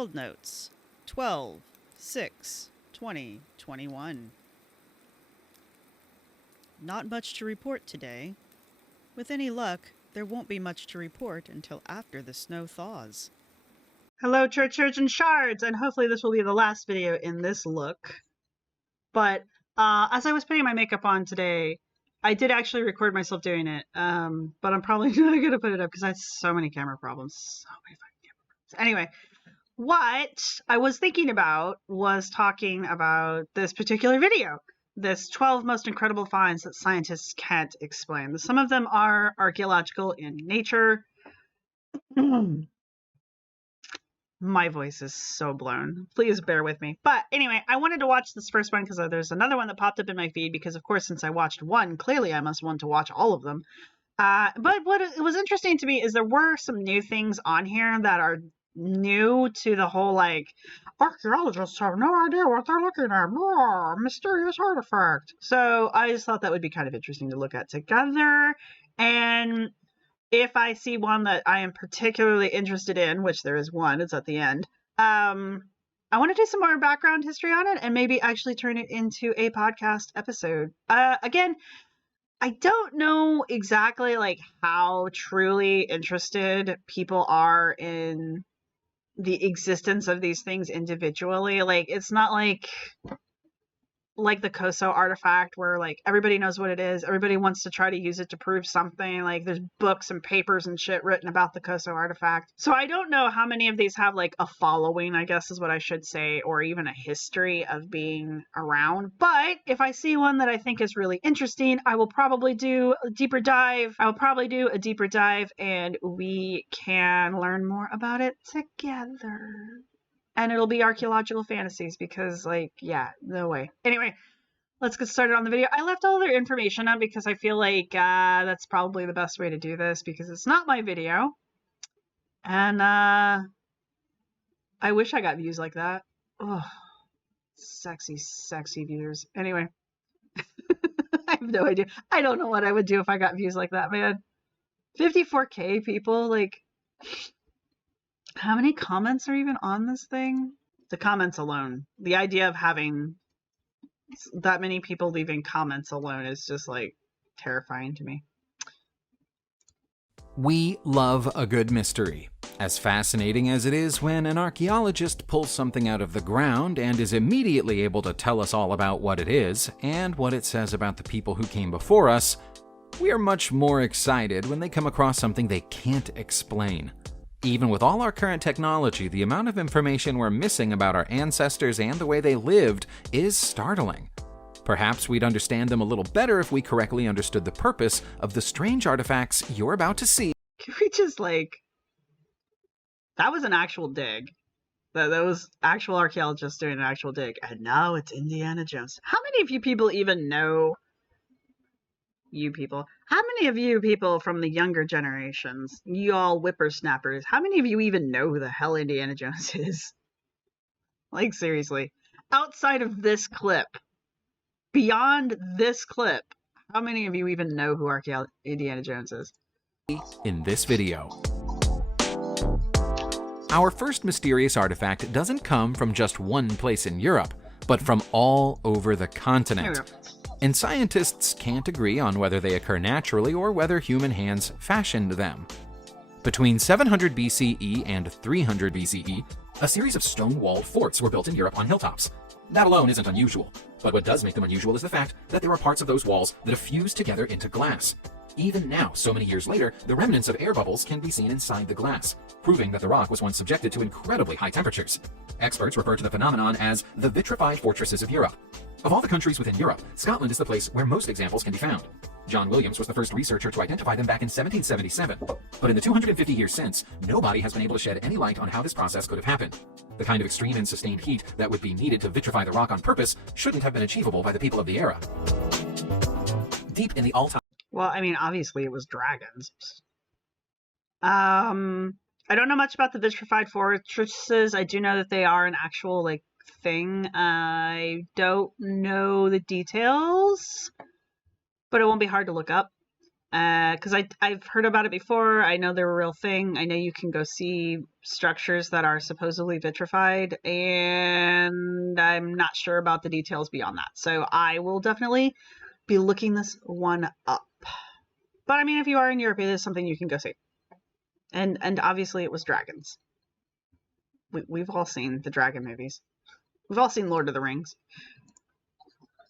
Field Notes 12/6/2021. Not much to report today. With any luck, there won't be much to report until after the snow thaws. Hello, Church and Shards, and hopefully this will be the last video in this look. But as I was putting my makeup on today, I did actually record myself doing it, but I'm probably not going to put it up because I have so many camera problems. So many fucking camera problems. Anyway, what I was thinking about was talking about this particular video. This 12 most incredible finds that scientists can't explain. Some of them are archaeological in nature. My voice is so blown. Please bear with me. But anyway, I wanted to watch this first one because there's another one that popped up in my feed because, of course, since I watched one, clearly I must want to watch all of them. But what was interesting to me is there were some new things on here that are new to the whole, like, archaeologists have no idea what they're looking at. Oh, mysterious artifact. So I just thought that would be kind of interesting to look at together. And if I see one that I am particularly interested in, which there is one, it's at the end, I want to do some more background history on it and maybe actually turn it into a podcast episode. Again, I don't know exactly like how truly interested people are in the existence of these things individually. Like, it's not like the Koso artifact where like everybody knows what it is, everybody wants to try to use it to prove something. Like, there's books and papers and shit written about the Koso artifact. So I don't know how many of these have like a following, I guess is what I should say, or even a history of being around. But if I see one that I think is really interesting, I will probably do a deeper dive. And we can learn more about it together. And it'll be archaeological fantasies because, like, yeah, no way. Anyway, let's get started on the video. I left all their information up because I feel like that's probably the best way to do this because it's not my video. And I wish I got views like that. Oh, sexy, sexy views. Anyway, I have no idea. I don't know what I would do if I got views like that, man. 54K people, like... How many comments are even on this thing? The comments alone. The idea of having that many people leaving comments alone is just like terrifying to me. We love a good mystery. As fascinating as it is when an archaeologist pulls something out of the ground and is immediately able to tell us all about what it is and what it says about the people who came before us, we are much more excited when they come across something they can't explain. Even with all our current technology, the amount of information we're missing about our ancestors and the way they lived is startling. Perhaps we'd understand them a little better if we correctly understood the purpose of the strange artifacts you're about to see. Can we just, like... That was an actual dig. That was actual archaeologists doing an actual dig. And now it's Indiana Jones. How many of you people even know... How many of you people from the younger generations, you all whippersnappers, how many of you even know who the hell Indiana Jones is? Like, seriously. Outside of this clip, beyond this clip, how many of you even know who Indiana Jones is? In this video. Our first mysterious artifact doesn't come from just one place in Europe, but from all over the continent. And scientists can't agree on whether they occur naturally or whether human hands fashioned them. Between 700 BCE and 300 BCE, a series of stone-walled forts were built in Europe on hilltops. That alone isn't unusual, but what does make them unusual is the fact that there are parts of those walls that have fused together into glass. Even now, so many years later, the remnants of air bubbles can be seen inside the glass, proving that the rock was once subjected to incredibly high temperatures. Experts refer to the phenomenon as the vitrified fortresses of Europe. Of all the countries within Europe, Scotland is the place where most examples can be found. John Williams was the first researcher to identify them back in 1777, but in the 250 years since, nobody has been able to shed any light on how this process could have happened. The kind of extreme and sustained heat that would be needed to vitrify the rock on purpose shouldn't have been achievable by the people of the era. Deep in the all-time... Well, I mean, obviously it was dragons. I don't know much about the vitrified fortresses. I do know that they are an actual, like, thing. I don't know the details, but it won't be hard to look up. because I've heard about it before. I know they're a real thing. I know you can go see structures that are supposedly vitrified, and I'm not sure about the details beyond that. So I will definitely be looking this one up. But I mean, if you are in Europe, it is something you can go see. And obviously it was dragons. We've all seen the dragon movies. We've all seen Lord of the Rings.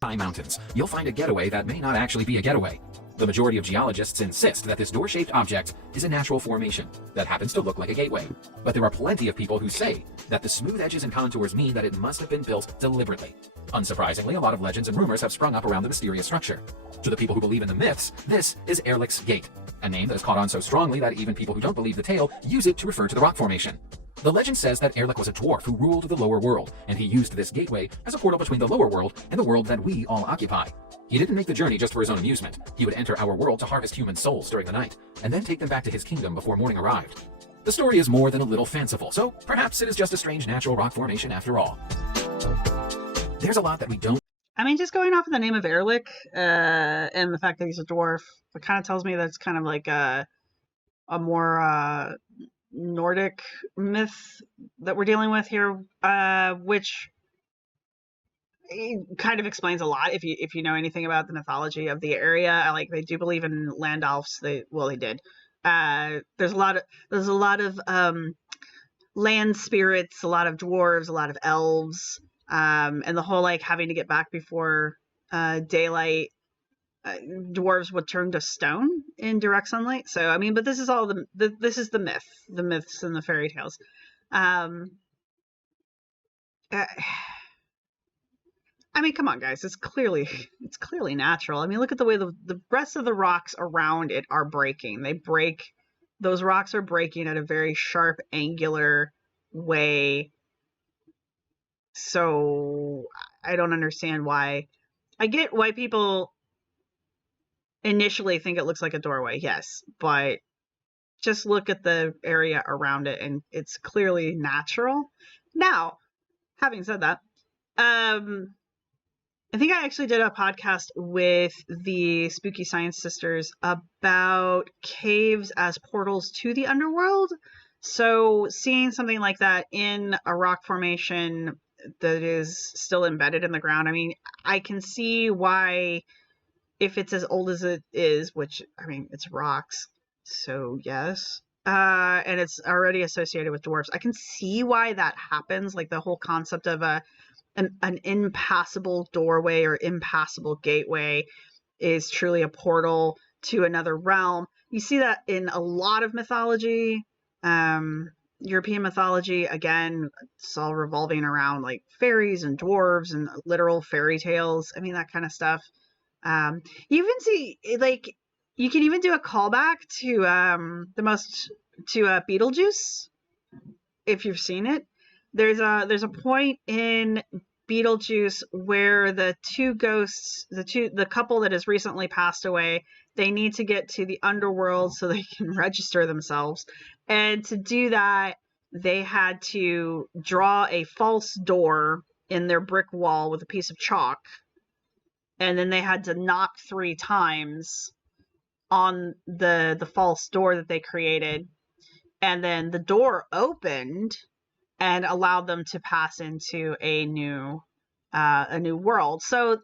High mountains, you'll find a getaway that may not actually be a getaway. The majority of geologists insist that this door-shaped object is a natural formation that happens to look like a gateway. But there are plenty of people who say that the smooth edges and contours mean that it must have been built deliberately. Unsurprisingly, a lot of legends and rumors have sprung up around the mysterious structure. To the people who believe in the myths, this is Ehrlich's Gate, a name that has caught on so strongly that even people who don't believe the tale use it to refer to the rock formation. The legend says that Ehrlich was a dwarf who ruled the lower world, and he used this gateway as a portal between the lower world and the world that we all occupy. He didn't make the journey just for his own amusement. He would enter our world to harvest human souls during the night, and then take them back to his kingdom before morning arrived. The story is more than a little fanciful, so perhaps it is just a strange natural rock formation after all. There's a lot that we don't... I mean, just going off of the name of Ehrlich, and the fact that he's a dwarf, it kind of tells me that it's kind of like a more Nordic myth that we're dealing with here, which kind of explains a lot if you know anything about the mythology of the area. Like, they do believe in land elves. They did. There's a lot of land spirits, a lot of dwarves, a lot of elves, and the whole like having to get back before daylight. Dwarves would turn to stone in direct sunlight. So I mean, but this is all this is the myths and the fairy tales. I mean, come on, guys, it's clearly natural. I mean, look at the way the rest of the rocks around it are breaking. Those rocks are breaking at a very sharp, angular way. So I don't understand why. I get why people initially think it looks like a doorway, yes, but just look at the area around it and it's clearly natural. Now, having said that, I think I actually did a podcast with the Spooky Science Sisters about caves as portals to the underworld. So seeing something like that in a rock formation that is still embedded in the ground, I mean, I can see why, if it's as old as it is, which, I mean, it's rocks, so yes, and it's already associated with dwarves, I can see why that happens. Like the whole concept of an impassable doorway or impassable gateway is truly a portal to another realm. You see that in a lot of mythology. European mythology, again, it's all revolving around like fairies and dwarves and literal fairy tales. I mean, that kind of stuff. You even see, like, you can even do a callback to Beetlejuice, if you've seen it. There's a point in Beetlejuice where the two ghosts, the couple that has recently passed away, they need to get to the underworld so they can register themselves. And to do that, they had to draw a false door in their brick wall with a piece of chalk. And then they had to knock 3 times on the false door that they created. And then the door opened and allowed them to pass into a new world. So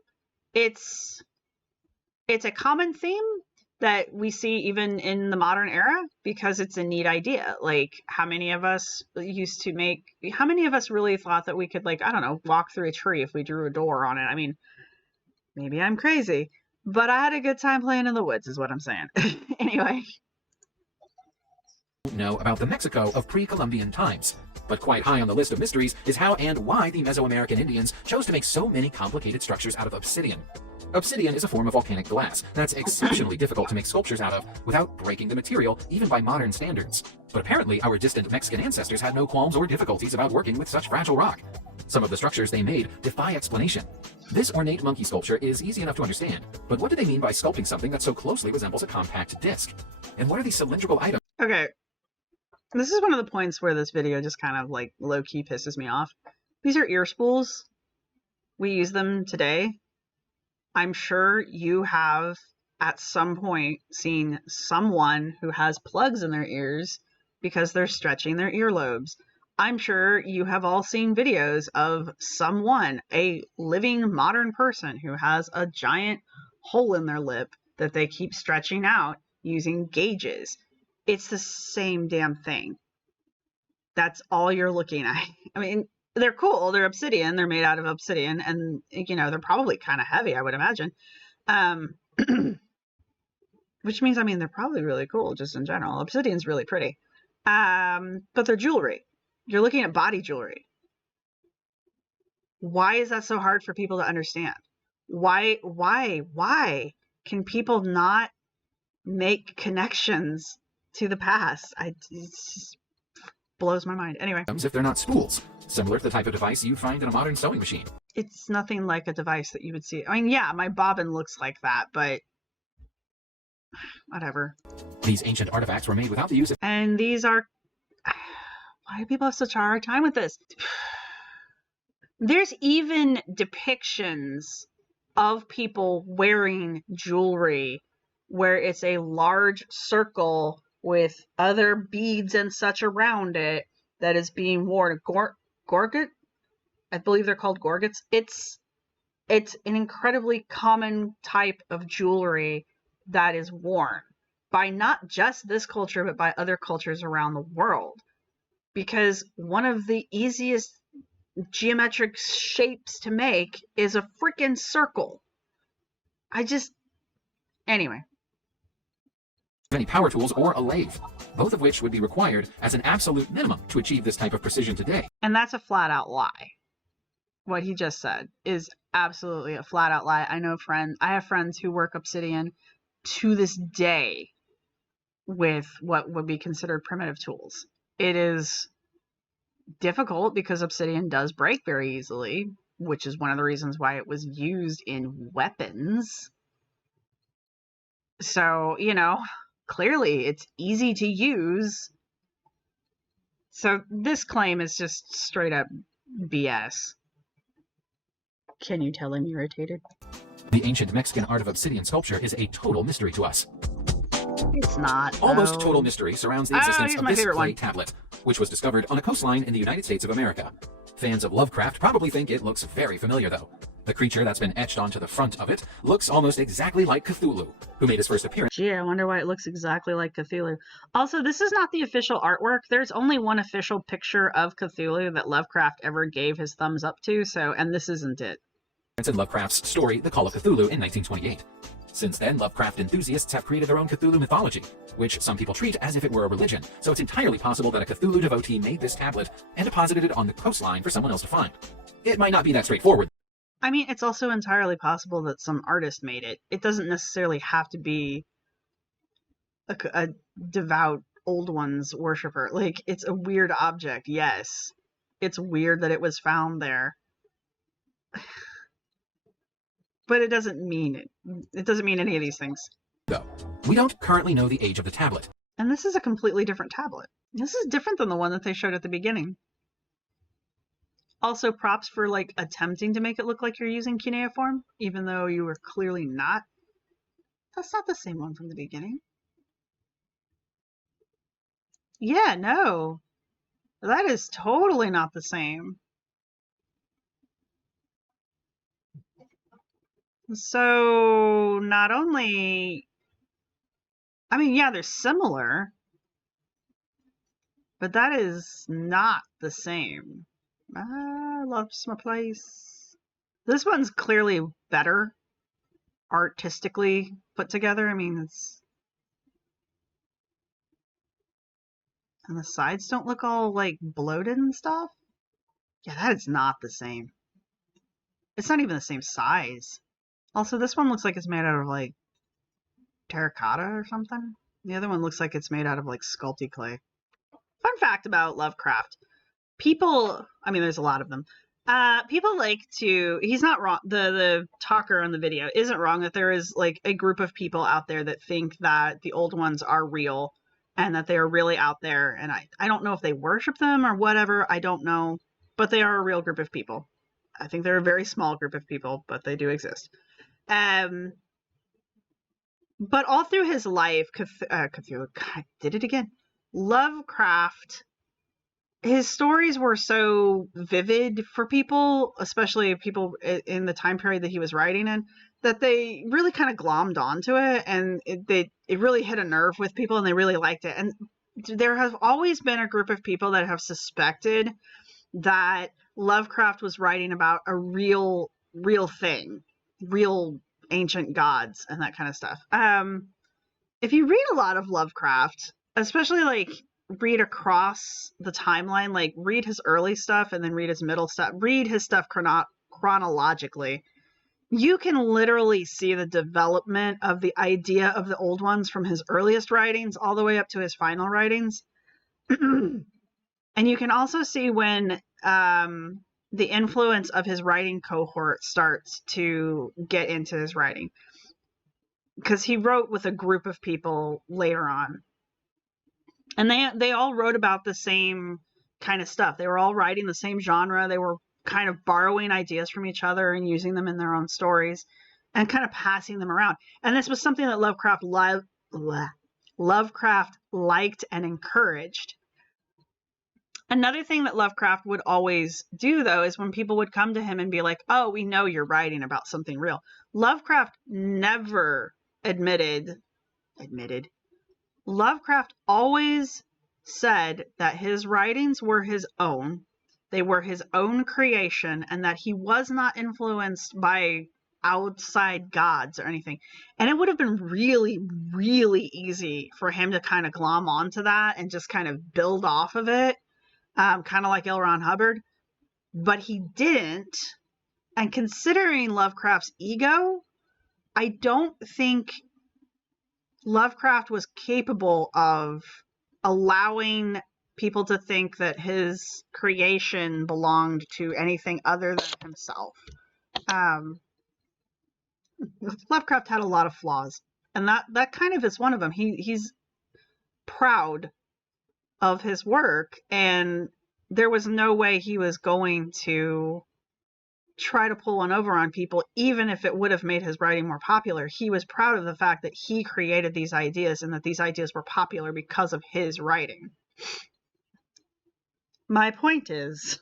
it's a common theme that we see even in the modern era, because it's a neat idea. Like, how many of us really thought that we could, like, I don't know, walk through a tree if we drew a door on it? I mean, maybe I'm crazy, but I had a good time playing in the woods is what I'm saying. Anyway. Know about the Mexico of pre-Columbian times. But quite high on the list of mysteries is how and why the Mesoamerican Indians chose to make so many complicated structures out of obsidian. Obsidian is a form of volcanic glass that's exceptionally difficult to make sculptures out of without breaking the material, even by modern standards. But apparently our distant Mexican ancestors had no qualms or difficulties about working with such fragile rock. Some of the structures they made defy explanation. This ornate monkey sculpture is easy enough to understand, but what do they mean by sculpting something that so closely resembles a compact disc? And what are these cylindrical items? Okay. This is one of the points where this video just kind of like low-key pisses me off. These are ear spools. We use them today. I'm sure you have at some point seen someone who has plugs in their ears because they're stretching their earlobes. I'm sure you have all seen videos of someone, a living modern person, who has a giant hole in their lip that they keep stretching out using gauges. It's the same damn thing. That's all you're looking at. I mean, they're cool. They're obsidian. They're made out of obsidian, and they're probably kind of heavy, I would imagine. Which means, I mean, they're probably really cool just in general. Obsidian's really pretty. But they're jewelry. You're looking at body jewelry. Why is that so hard for people to understand? Why can people not make connections to the past? It just blows my mind. Anyway. If they're not spools, similar to the type of device you'd find in a modern sewing machine. It's nothing like a device that you would see. I mean, yeah, my bobbin looks like that, but whatever. These ancient artifacts were made without the use of... And these are... Why do people have such a hard time with this? There's even depictions of people wearing jewelry where it's a large circle with other beads and such around it that is being worn. Gorget? I believe they're called gorgets. It's an incredibly common type of jewelry that is worn by not just this culture, but by other cultures around the world. Because one of the easiest geometric shapes to make is a freaking circle. Anyway. Any power tools or a lathe, both of which would be required as an absolute minimum to achieve this type of precision today. And that's a flat out lie. What he just said is absolutely a flat out lie. I have friends who work obsidian to this day with what would be considered primitive tools. It is difficult because obsidian does break very easily, which is one of the reasons why it was used in weapons. So, clearly it's easy to use. So this claim is just straight up BS. Can you tell I'm irritated? The ancient Mexican art of obsidian sculpture is a total mystery to us. It's not. Almost total mystery surrounds the existence of this clay tablet, which was discovered on a coastline in the United States of America. Fans of Lovecraft probably think it looks very familiar, though. The creature that's been etched onto the front of it looks almost exactly like Cthulhu, who made his first appearance. Gee, I wonder why it looks exactly like Cthulhu. Also, this is not the official artwork. There's only one official picture of Cthulhu that Lovecraft ever gave his thumbs up to, and this isn't it. In Lovecraft's story, The Call of Cthulhu, in 1928. Since then, Lovecraft enthusiasts have created their own Cthulhu mythology, which some people treat as if it were a religion, so it's entirely possible that a Cthulhu devotee made this tablet and deposited it on the coastline for someone else to find. It might not be that straightforward. I mean, it's also entirely possible that some artist made it. It doesn't necessarily have to be a devout Old Ones worshiper. Like, it's a weird object, yes. It's weird that it was found there. But it doesn't mean it. It doesn't mean any of these things. Though, we don't currently know the age of the tablet. And this is a completely different tablet. This is different than the one that they showed at the beginning. Also, props for, attempting to make it look like you're using cuneiform, even though you were clearly not. That's not the same one from the beginning. Yeah, no. That is totally not the same. So, not only... I mean, yeah, they're similar, but that is not the same. I lost my place. This one's clearly better artistically put together. I mean, it's... And the sides don't look all, bloated and stuff. Yeah, that is not the same. It's not even the same size. Also, this one looks like it's made out of, terracotta or something. The other one looks like it's made out of, sculpty clay. Fun fact about Lovecraft. People, I mean, there's a lot of them. People like to, he's not wrong, the talker on the video isn't wrong that there is, a group of people out there that think that the Old Ones are real and that they are really out there. And I don't know if they worship them or whatever. I don't know. But they are a real group of people. I think they're a very small group of people, but they do exist. But all through his life, Cthulhu, God, did it again. Lovecraft, his stories were so vivid for people, especially people in the time period that he was writing in, that they really kind of glommed onto it, and it really hit a nerve with people, and they really liked it. And there have always been a group of people that have suspected that Lovecraft was writing about a real thing, real ancient gods and that kind of stuff. If you read a lot of Lovecraft, especially like read across the timeline, like read his early stuff and then read his middle stuff, read his stuff chronologically, you can literally see the development of the idea of the old ones from his earliest writings all the way up to his final writings. And you can also see when the influence of his writing cohort starts to get into his writing, because he wrote with a group of people later on, and they all wrote about the same kind of stuff. They were all writing the same genre. They were kind of borrowing ideas from each other and using them in their own stories and kind of passing them around. And this was something that Lovecraft liked and encouraged. Another thing that Lovecraft would always do, though, is when people would come to him and be like, oh, we know you're writing about something real. Lovecraft never admitted. Lovecraft always said that his writings were his own. They were his own creation, and that he was not influenced by outside gods or anything. And it would have been really, really easy for him to kind of glom onto that and just kind of build off of it. Kind of like L. Ron Hubbard, but he didn't. And considering Lovecraft's ego, I don't think Lovecraft was capable of allowing people to think that his creation belonged to anything other than himself. Lovecraft had a lot of flaws, and that kind of is one of them. He's proud of his work, and there was no way he was going to try to pull one over on people, even if it would have made his writing more popular. He was proud of the fact that he created these ideas and that these ideas were popular because of his writing. My point is,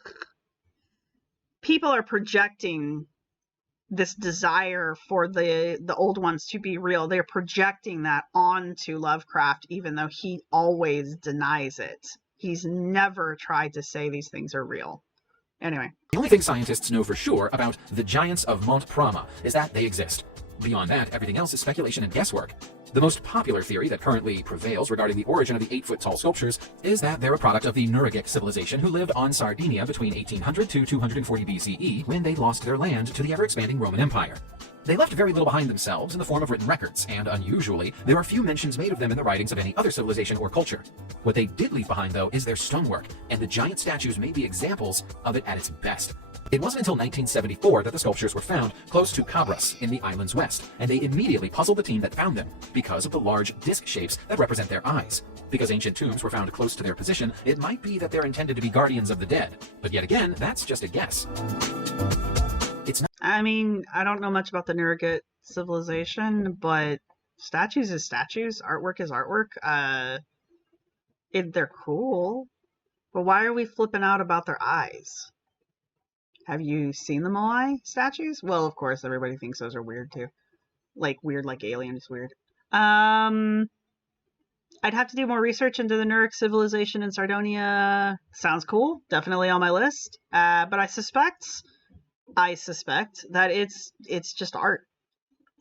people are projecting this desire for the old ones to be real. They're projecting that onto Lovecraft, even though he always denies it. He's never tried to say these things are real. Anyway. The only thing scientists know for sure about the giants of Mont Prama is that they exist. Beyond that, everything else is speculation and guesswork. The most popular theory that currently prevails regarding the origin of the 8-foot-tall sculptures is that they're a product of the Nuraghic civilization, who lived on Sardinia between 1800 to 240 BCE, when they lost their land to the ever-expanding Roman Empire. They left very little behind themselves in the form of written records, and unusually, there are few mentions made of them in the writings of any other civilization or culture. What they did leave behind, though, is their stonework, and the giant statues may be examples of it at its best. It wasn't until 1974 that the sculptures were found close to Cabras in the island's west, and they immediately puzzled the team that found them because of the large disc shapes that represent their eyes. Because ancient tombs were found close to their position, it might be that they're intended to be guardians of the dead. But yet again, that's just a guess. I mean, I don't know much about the Nuraghic civilization, but statues is statues, artwork is artwork. They're cool, but why are we flipping out about their eyes? Have you seen the Moai statues? Well, of course, everybody thinks those are weird too. Like weird, like Alien is weird. I'd have to do more research into the Nuraghic civilization in Sardinia. Sounds cool. Definitely on my list. But I suspect that it's just art.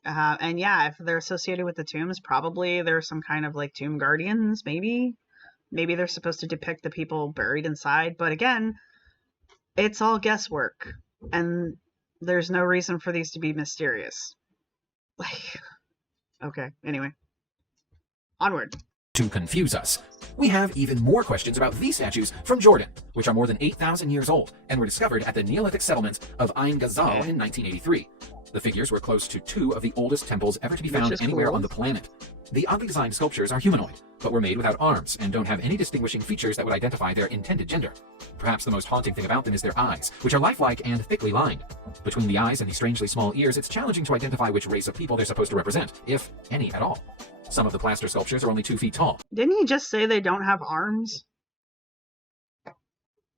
And yeah, if they're associated with the tombs, probably there's some kind of like tomb guardians, maybe. Maybe they're supposed to depict the people buried inside. But again, it's all guesswork. And there's no reason for these to be mysterious. Like, okay, anyway. Onward. To confuse us, we have even more questions about these statues from Jordan, which are more than 8,000 years old and were discovered at the Neolithic settlement of Ain Ghazal in 1983. The figures were close to 2 of the oldest temples ever to be found anywhere on the planet. The oddly designed sculptures are humanoid, but were made without arms and don't have any distinguishing features that would identify their intended gender. Perhaps the most haunting thing about them is their eyes, which are lifelike and thickly lined. Between the eyes and the strangely small ears, it's challenging to identify which race of people they're supposed to represent, if any at all. Some of the plaster sculptures are only 2 feet tall. Didn't he just say they don't have arms?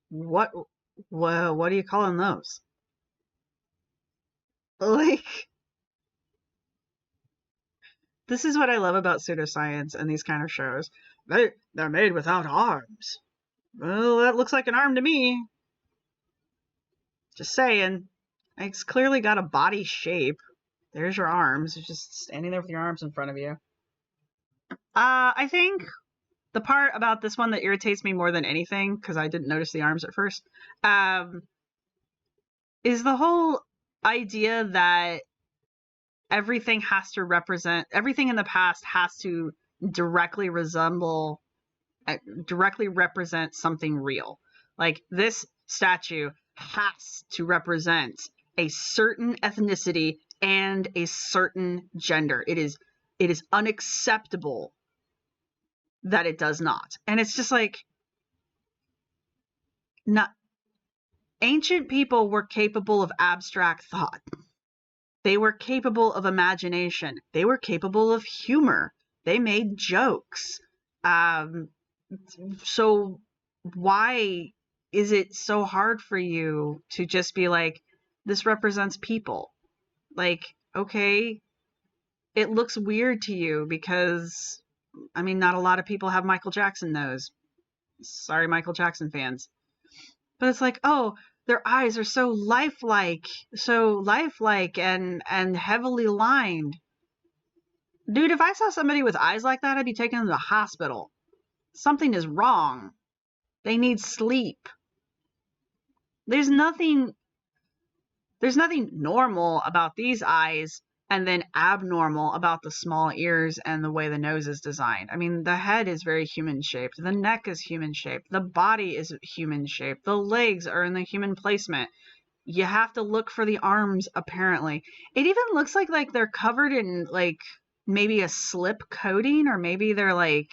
What are you calling those? Like, this is what I love about pseudoscience and these kind of shows. They're made without arms. Well, that looks like an arm to me. Just saying. It's clearly got a body shape. There's your arms. You're just standing there with your arms in front of you. I think the part about this one that irritates me more than anything, because I didn't notice the arms at first, is the whole idea that everything has to represent, everything in the past has to directly represent something real. Like, this statue has to represent a certain ethnicity and a certain gender. It is unacceptable that it does not. And it's just like, ancient people were capable of abstract thought. They were capable of imagination. They were capable of humor. They made jokes. So why is it so hard for you to just be like, this represents people? Like, okay, it looks weird to you because, I mean, not a lot of people have Michael Jackson nose. Sorry, Michael Jackson fans. But it's like, oh, their eyes are so lifelike and heavily lined. Dude, if I saw somebody with eyes like that, I'd be taken to the hospital. Something is wrong. They need sleep. There's nothing normal about these eyes and then abnormal about the small ears and the way the nose is designed. I mean, the head is very human-shaped. The neck is human-shaped. The body is human-shaped. The legs are in the human placement. You have to look for the arms, apparently. It even looks like they're covered in, like, maybe a slip coating, or maybe they're, like,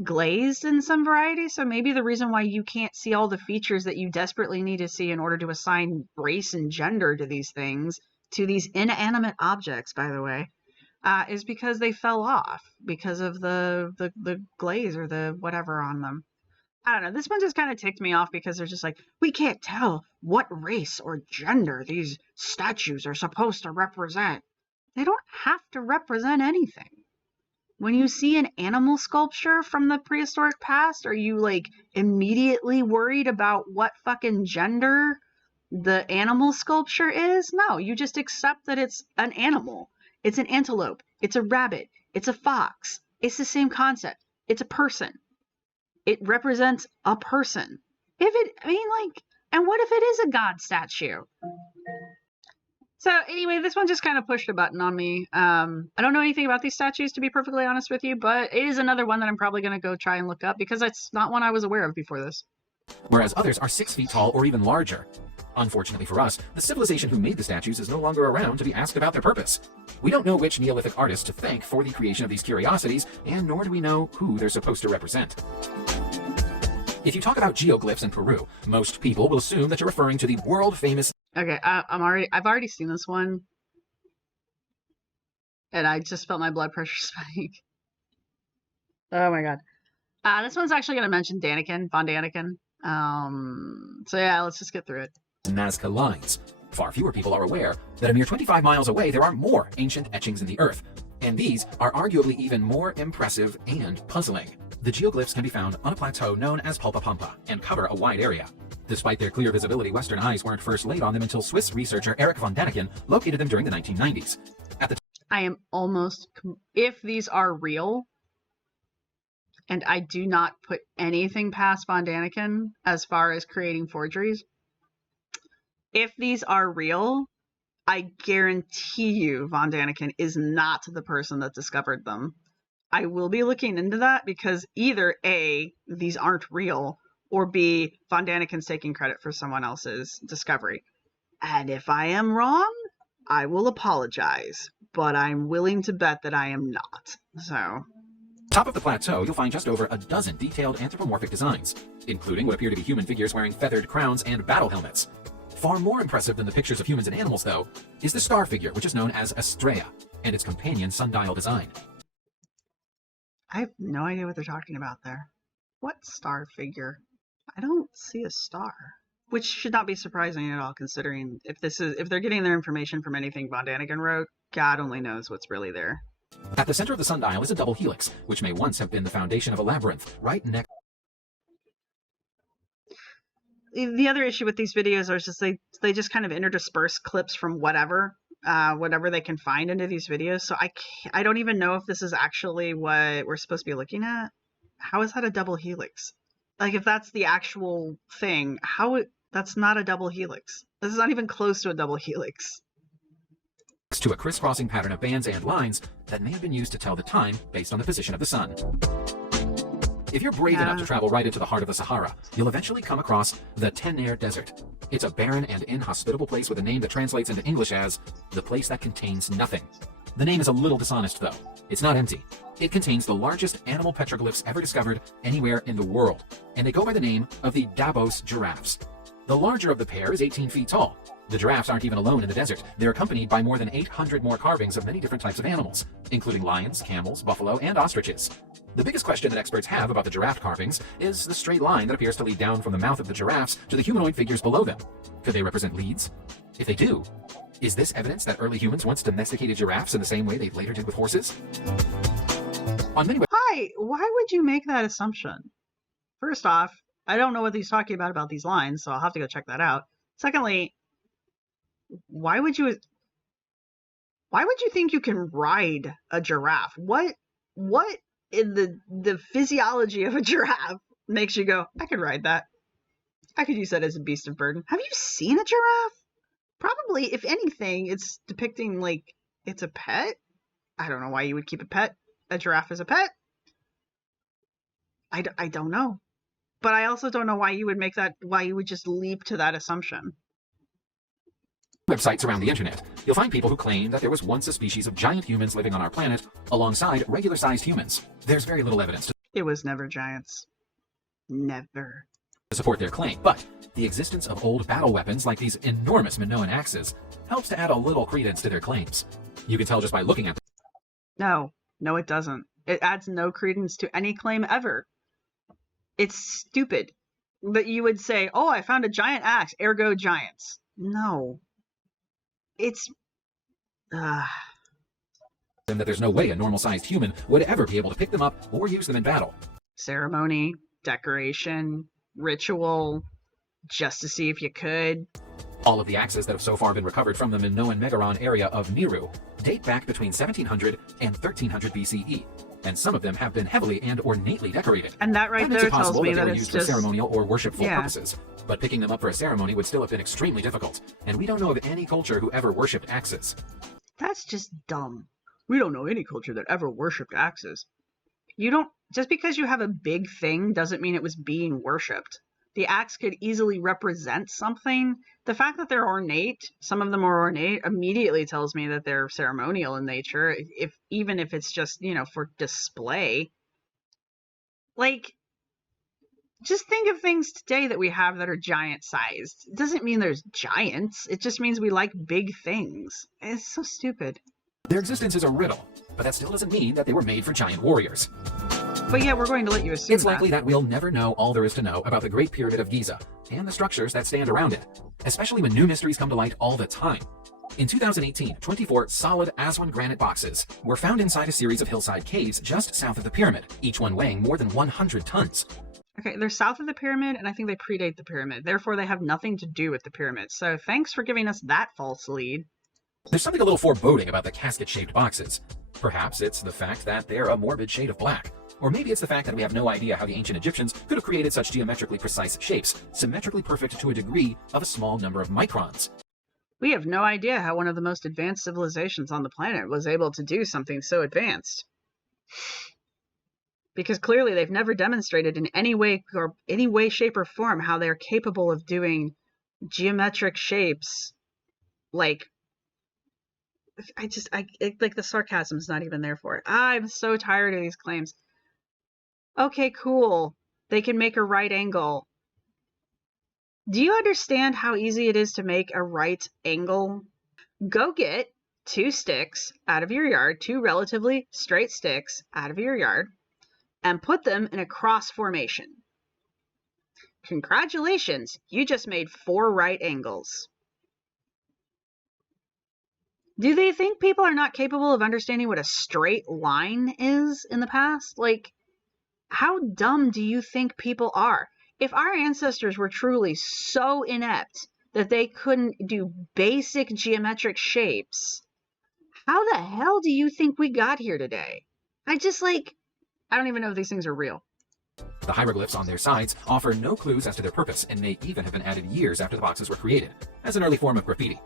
glazed in some variety. So maybe the reason why you can't see all the features that you desperately need to see in order to assign race and gender to these things, to these inanimate objects, by the way, is because they fell off because of the glaze or the whatever on them. I don't know. This one just kind of ticked me off because they're just like, we can't tell what race or gender these statues are supposed to represent. They don't have to represent anything. When you see an animal sculpture from the prehistoric past, are you, like, immediately worried about what fucking gender the animal sculpture is? No, you just accept that it's an animal. It's an antelope. It's a rabbit. It's a fox. It's the same concept. It's a person. It represents a person. And what if it is a god statue? So anyway, this one just kind of pushed a button on me. I don't know anything about these statues, to be perfectly honest with you, but it is another one that I'm probably going to go try and look up because it's not one I was aware of before this. Whereas others are 6 feet tall or even larger. Unfortunately for us, the civilization who made the statues is no longer around to be asked about their purpose. We don't know which Neolithic artist to thank for the creation of these curiosities, and nor do we know who they're supposed to represent. If you talk about geoglyphs in Peru, most people will assume that you're referring to the world-famous... Okay, I've already seen this one, and I just felt my blood pressure spike. Oh my god. This one's actually going to mention Daniken, Von Daniken. So yeah, let's just get through it. Nazca lines. Far fewer people are aware that a mere 25 miles away there are more ancient etchings in the earth, and these are arguably even more impressive and puzzling. The geoglyphs can be found on a plateau known as Pulpapampa and cover a wide area. Despite their clear visibility, Western eyes weren't first laid on them until Swiss researcher Erich von Daniken located them during the 1990s. I am almost... If these are real, and I do not put anything past von Daniken as far as creating forgeries, if these are real, I guarantee you von Daniken is not the person that discovered them. I will be looking into that because either A, these aren't real, or B, von Daniken's taking credit for someone else's discovery. And if I am wrong, I will apologize, but I'm willing to bet that I am not. So... Top of the plateau, you'll find just over a dozen detailed anthropomorphic designs, including what appear to be human figures wearing feathered crowns and battle helmets. Far more impressive than the pictures of humans and animals, though, is the star figure, which is known as Astrea, and its companion sundial design. I have no idea what they're talking about there. What star figure? I don't see a star. Which should not be surprising at all, considering if they're getting their information from anything Von Daniken wrote, God only knows what's really there. At the center of the sundial is a double helix, which may once have been the foundation of a labyrinth, right next. The other issue with these videos is just they just kind of interdisperse clips from whatever they can find into these videos. So I don't even know if this is actually what we're supposed to be looking at. How is that a double helix? Like, if that's the actual thing, that's not a double helix. This is not even close to a double helix. To a crisscrossing pattern of bands and lines that may have been used to tell the time based on the position of the sun. If you're brave enough to travel right into the heart of the Sahara, you'll eventually come across the Tenere Desert. It's a barren and inhospitable place with a name that translates into English as the place that contains nothing. The name is a little dishonest, though. It's not empty. It contains the largest animal petroglyphs ever discovered anywhere in the world, and they go by the name of the Davos giraffes. The larger of the pair is 18 feet tall. The giraffes aren't even alone in the desert. They're accompanied by more than 800 more carvings of many different types of animals, including lions, camels, buffalo, and ostriches. The biggest question that experts have about the giraffe carvings is the straight line that appears to lead down from the mouth of the giraffes to the humanoid figures below them. Could they represent leads? If they do, is this evidence that early humans once domesticated giraffes in the same way they later did with horses? On many Why would you make that assumption? First off, I don't know what he's talking about these lines, so I'll have to go check that out. Secondly, why would you think you can ride a giraffe? What in the physiology of a giraffe makes you go, I could ride that? I could use that as a beast of burden. Have you seen a giraffe? Probably, if anything, it's depicting like it's a pet. I don't know why you would keep a giraffe as a pet. I don't know. But I also don't know why you would just leap to that assumption. Websites around the internet, you'll find people who claim that there was once a species of giant humans living on our planet alongside regular-sized humans. There's very little evidence It was never giants. Never. to support their claim, but the existence of old battle weapons like these enormous Minoan axes helps to add a little credence to their claims. You can tell just by looking at them. No, it doesn't. It adds no credence to any claim ever. It's stupid that you would say, oh, I found a giant axe, ergo giants. No. It's... And that there's no way a normal-sized human would ever be able to pick them up or use them in battle. Ceremony, decoration, ritual, just to see if you could. All of the axes that have so far been recovered from the Minoan Megaron area of Meru date back between 1700 and 1300 BCE, and some of them have been heavily and ornately decorated. And that right there tells me that that they were it's used just... for ceremonial or worshipful purposes. But picking them up for a ceremony would still have been extremely difficult, and we don't know of any culture who ever worshipped axes. That's just dumb. We don't know any culture that ever worshipped axes. Just because you have a big thing doesn't mean it was being worshipped. The axe could easily represent something. The fact that they're ornate, some of them are ornate, immediately tells me that they're ceremonial in nature, even if it's just, for display. Like, just think of things today that we have that are giant-sized. It doesn't mean there's giants. It just means we like big things. It's so stupid. Their existence is a riddle, but that still doesn't mean that they were made for giant warriors. But yeah, we're going to let you assume It's likely that we'll never know all there is to know about the Great Pyramid of Giza and the structures that stand around it, especially when new mysteries come to light all the time. In 2018, 24 solid Aswan granite boxes were found inside a series of hillside caves just south of the pyramid, each one weighing more than 100 tons. Okay, they're south of the pyramid, and I think they predate the pyramid. Therefore, they have nothing to do with the pyramid. So thanks for giving us that false lead. There's something a little foreboding about the casket-shaped boxes. Perhaps it's the fact that they're a morbid shade of black. Or maybe it's the fact that we have no idea how the ancient Egyptians could have created such geometrically precise shapes, symmetrically perfect to a degree of a small number of microns. We have no idea how one of the most advanced civilizations on the planet was able to do something so advanced. Because clearly they've never demonstrated in any way, shape, or form how they're capable of doing geometric shapes. Like the sarcasm's not even there for it. I'm so tired of these claims. Okay, cool. They can make a right angle. Do you understand how easy it is to make a right angle? Go get 2 sticks out of your yard, 2 relatively straight sticks out of your yard, and put them in a cross formation. Congratulations, you just made 4 right angles. Do they think people are not capable of understanding what a straight line is in the past? Like, how dumb do you think people are? If our ancestors were truly so inept that they couldn't do basic geometric shapes, how the hell do you think we got here today? I don't even know if these things are real. The hieroglyphs on their sides offer no clues as to their purpose and may even have been added years after the boxes were created, as an early form of graffiti.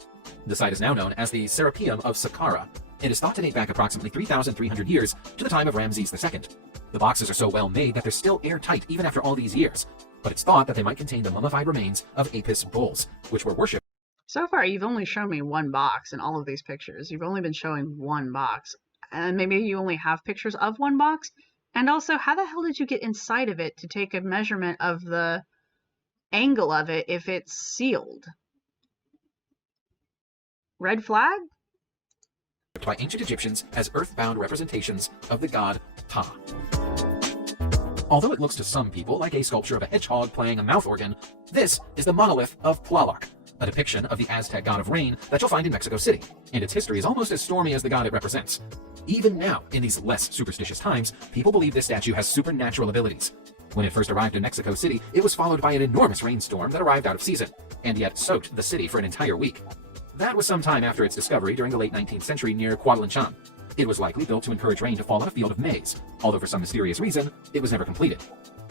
The site is now known as the Serapeum of Saqqara. It is thought to date back approximately 3,300 years to the time of Ramses II. The boxes are so well made that they're still airtight even after all these years, but it's thought that they might contain the mummified remains of Apis bulls, which were worshipped. So far, you've only shown me one box in all of these pictures. You've only been showing one box. And maybe you only have pictures of one box. And also, how the hell did you get inside of it to take a measurement of the angle of it if it's sealed? Red flag? By ancient Egyptians as earthbound representations of the god Ptah. Although it looks to some people like a sculpture of a hedgehog playing a mouth organ, this is the monolith of Tlaloc, a depiction of the Aztec god of rain that you'll find in Mexico City, and its history is almost as stormy as the god it represents. Even now, in these less superstitious times, people believe this statue has supernatural abilities. When it first arrived in Mexico City, it was followed by an enormous rainstorm that arrived out of season, and yet soaked the city for an entire week. That was some time after its discovery during the late 19th century near Cuautlanchan. It was likely built to encourage rain to fall on a field of maize, although for some mysterious reason, it was never completed.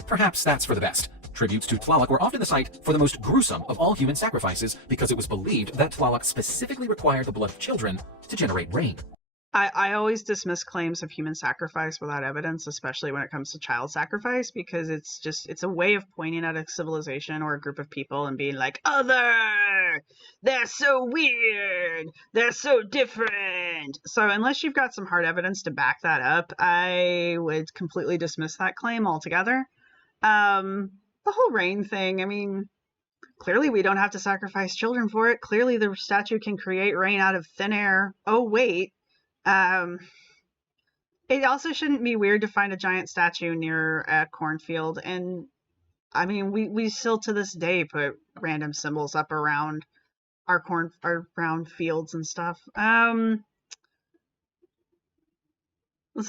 Perhaps that's for the best. Tributes to Tlaloc were often the site for the most gruesome of all human sacrifices because it was believed that Tlaloc specifically required the blood of children to generate rain. I always dismiss claims of human sacrifice without evidence, especially when it comes to child sacrifice, because it's a way of pointing at a civilization or a group of people and being like, other! They're so weird! They're so different! So unless you've got some hard evidence to back that up, I would completely dismiss that claim altogether. The whole rain thing, I mean, clearly we don't have to sacrifice children for it. Clearly the statue can create rain out of thin air. Oh, wait. It also shouldn't be weird to find a giant statue near a cornfield, and I mean we still to this day put random symbols up around our brown fields and stuff. So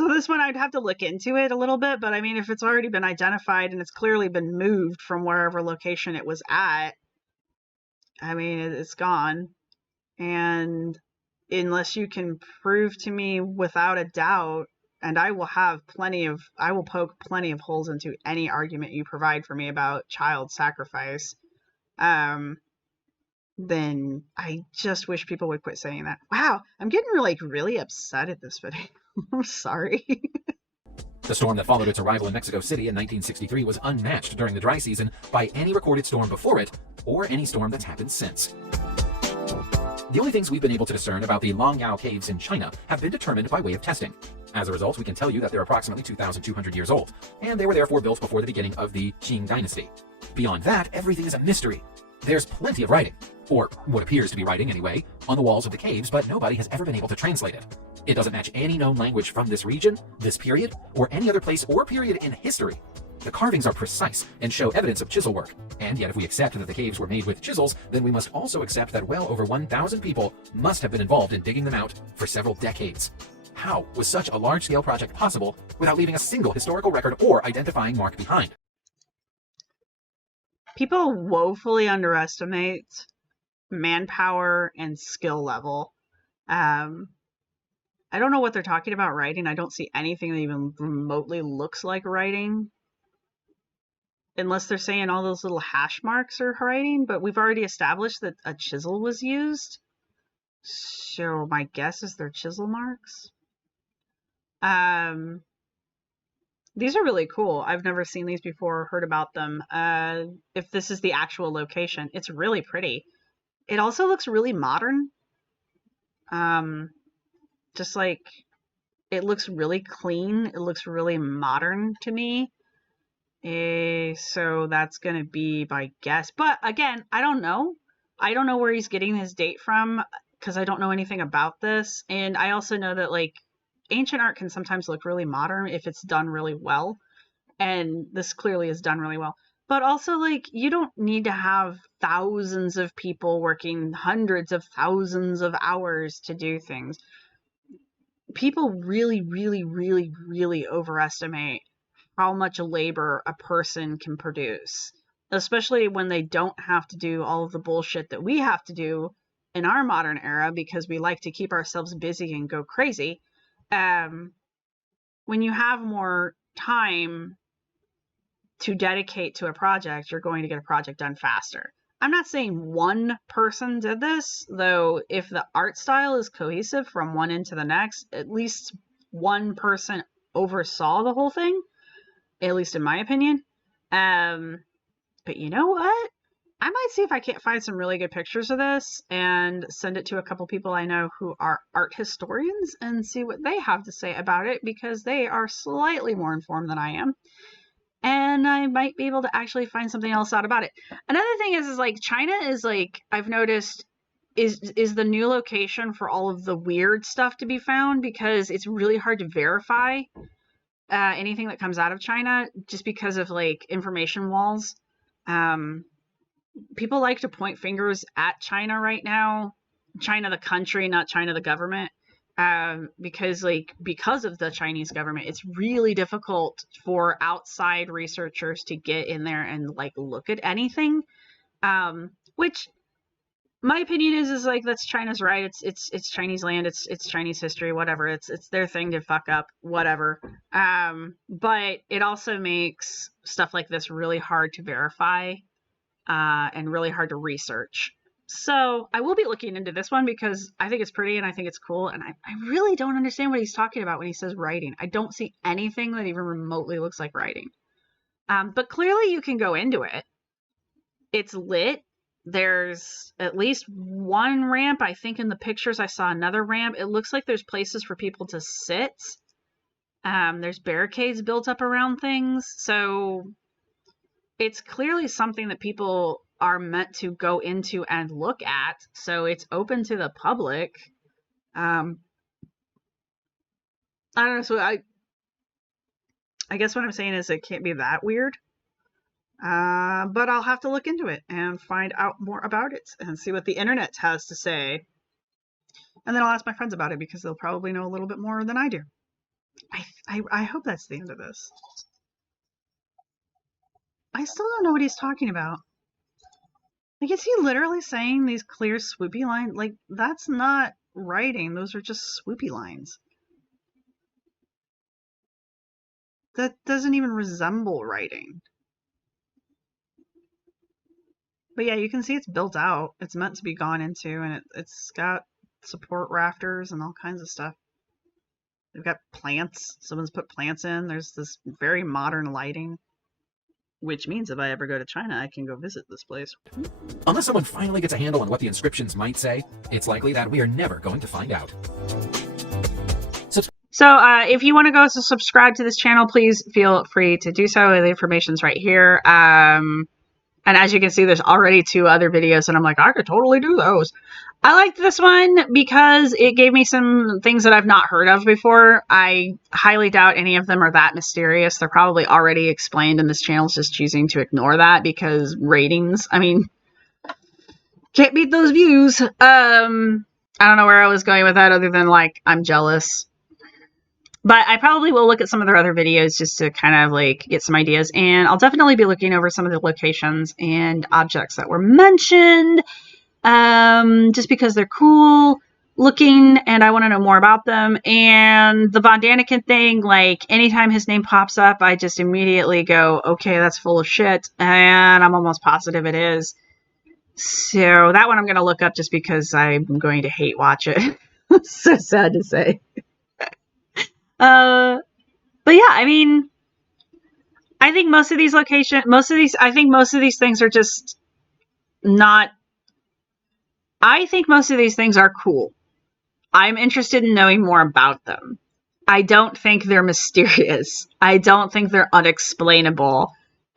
this one I'd have to look into it a little bit, but I mean if it's already been identified and it's clearly been moved from wherever location it was at, I mean it's gone, and unless you can prove to me without a doubt, and I will poke plenty of holes into any argument you provide for me about child sacrifice, then I just wish people would quit saying that. Wow, I'm getting really upset at this video. I'm sorry. The storm that followed its arrival in Mexico City in 1963 was unmatched during the dry season by any recorded storm before it, or any storm that's happened since. The only things we've been able to discern about the Longyao caves in China have been determined by way of testing. As a result, we can tell you that they're approximately 2,200 years old, and they were therefore built before the beginning of the Qing dynasty. Beyond that, everything is a mystery. There's plenty of writing, or what appears to be writing anyway, on the walls of the caves, but nobody has ever been able to translate it. It doesn't match any known language from this region, this period, or any other place or period in history. The carvings are precise and show evidence of chisel work, and yet if we accept that the caves were made with chisels, then we must also accept that well over 1,000 people must have been involved in digging them out for several decades. How was such a large-scale project possible without leaving a single historical record or identifying mark behind? People woefully underestimate manpower and skill level. I don't know what they're talking about writing. I don't see anything that even remotely looks like writing. Unless they're saying all those little hash marks are writing, but we've already established that a chisel was used. So my guess is they're chisel marks. These are really cool. I've never seen these before or heard about them. If this is the actual location, it's really pretty. It also looks really modern. Just like, it looks really clean. It looks really modern to me. So that's going to be by guess. But again, I don't know. I don't know where he's getting his date from because I don't know anything about this. And I also know that like ancient art can sometimes look really modern if it's done really well. And this clearly is done really well. But also, like, you don't need to have thousands of people working hundreds of thousands of hours to do things. People really, really, really, really overestimate how much labor a person can produce, especially when they don't have to do all of the bullshit that we have to do in our modern era because we like to keep ourselves busy and go crazy. When you have more time to dedicate to a project, you're going to get a project done faster. I'm not saying one person did this, though if the art style is cohesive from one end to the next, at least one person oversaw the whole thing, at least in my opinion. But you know what? I might see if I can't find some really good pictures of this and send it to a couple people I know who are art historians and see what they have to say about it, because they are slightly more informed than I am. And I might be able to actually find something else out about it. Another thing is like China is like, I've noticed, is the new location for all of the weird stuff to be found, because it's really hard to verify anything that comes out of China just because of like information walls. People like to point fingers at China right now. China the country, not China the government. Because of the Chinese government, it's really difficult for outside researchers to get in there and like look at anything. Which my opinion is like, that's China's right. It's Chinese land. It's Chinese history, whatever. It's their thing to fuck up, whatever. But it also makes stuff like this really hard to verify, and really hard to research. So I will be looking into this one because I think it's pretty and I think it's cool. And I really don't understand what he's talking about when he says writing. I don't see anything that even remotely looks like writing. But clearly you can go into it. It's lit. There's at least one ramp. I think in the pictures I saw another ramp. It looks like there's places for people to sit. There's barricades built up around things. So it's clearly something that people are meant to go into and look at, so it's open to the public. I don't know, so I guess what I'm saying is it can't be that weird. But I'll have to look into it and find out more about it and see what the internet has to say. And then I'll ask my friends about it because they'll probably know a little bit more than I do. I hope that's the end of this. I still don't know what he's talking about. Like, is he literally saying these clear swoopy lines? Like, that's not writing. Those are just swoopy lines. That doesn't even resemble writing. But yeah, you can see it's built out. It's meant to be gone into, and it's got support rafters and all kinds of stuff. They've got plants. Someone's put plants in. There's this very modern lighting. Which means if I ever go to China, I can go visit this place. Unless someone finally gets a handle on what the inscriptions might say, it's likely that we are never going to find out. So if you want to go to subscribe to this channel, please feel free to do so. The information's right here. And as you can see, there's already 2 other videos, and I'm like, I could totally do those. I liked this one because it gave me some things that I've not heard of before. I highly doubt any of them are that mysterious. They're probably already explained, and this channel's just choosing to ignore that because ratings. I mean, can't beat those views. I don't know where I was going with that other than, like, I'm jealous. But I probably will look at some of their other videos just to kind of, like, get some ideas. And I'll definitely be looking over some of the locations and objects that were mentioned. Just because they're cool looking and I want to know more about them. And the Von Daniken thing, like, anytime his name pops up, I just immediately go, okay, that's full of shit. And I'm almost positive it is. So that one I'm going to look up just because I'm going to hate watch it. So sad to say. But yeah, I mean, I think most of these things are just not, I think most of these things are cool. I'm interested in knowing more about them. I don't think they're mysterious. I don't think they're unexplainable.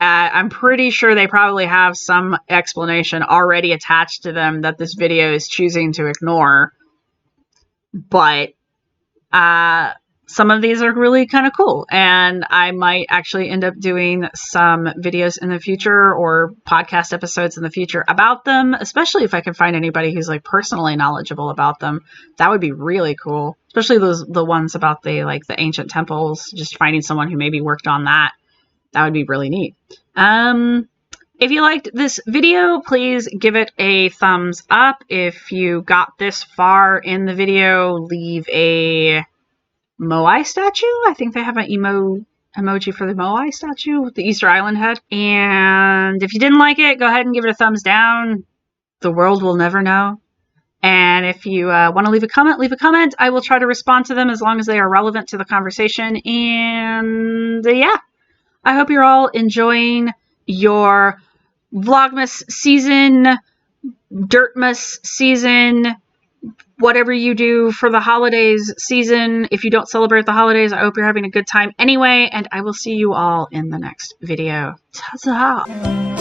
I'm pretty sure they probably have some explanation already attached to them that this video is choosing to ignore. But some of these are really kind of cool, and I might actually end up doing some videos in the future or podcast episodes in the future about them, especially if I can find anybody who's like personally knowledgeable about them. That would be really cool, especially the ones about the ancient temples, just finding someone who maybe worked on that. That would be really neat. If you liked this video, please give it a thumbs up. If you got this far in the video, leave a Moai statue. I think they have an emoji for the Moai statue with the Easter Island head. And if you didn't like it, go ahead and give it a thumbs down. The world will never know. And if you want to leave a comment, leave a comment. I will try to respond to them as long as they are relevant to the conversation. And yeah, I hope you're all enjoying your Vlogmas season, Dirtmas season, whatever you do for the holidays season. If you don't celebrate the holidays, I hope you're having a good time anyway, and I will see you all in the next video. Ta-ta!